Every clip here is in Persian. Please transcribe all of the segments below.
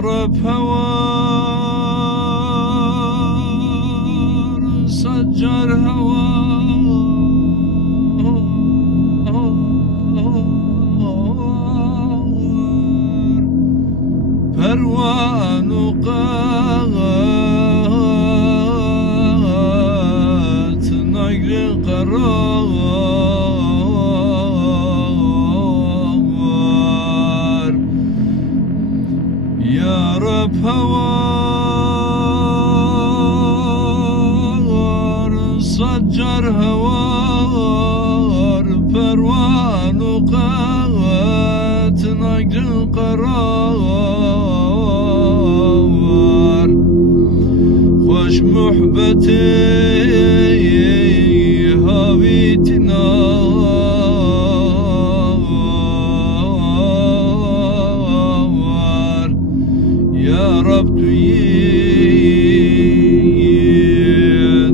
رب هوار سجر هوار پروان و قات نگر قرار يا رب هوار سجر هوار پروان و قات نگر قرار خوش محبتي هاويتنا يا رب تويي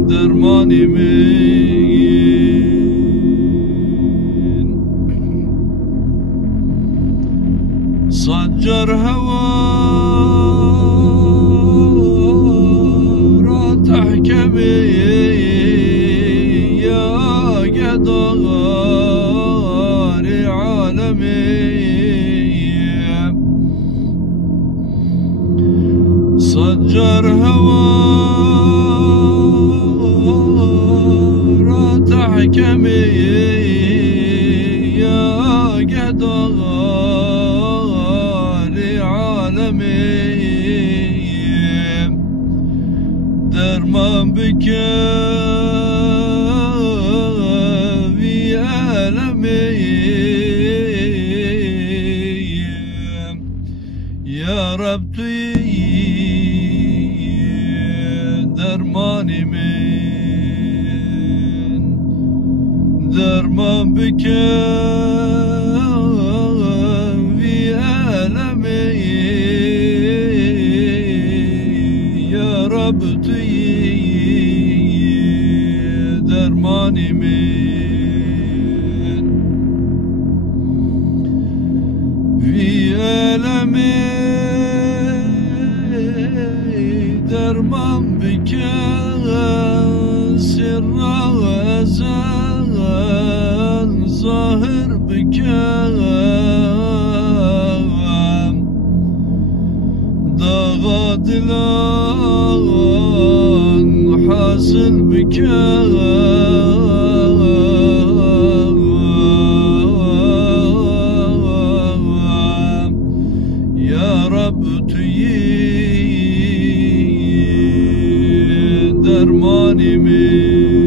درماني من صجر هوار تحكمي يا قدار عالمي صجر هوار تحكمي يا قدار عالمي درمان بك في ألمي يا رب درماني من درمان بك في ألمي يا رب درماني من في ألمي درمان بك سر وأزال ظاهر بك ضاغ دلان حاصل بك يا رب تويي درماني من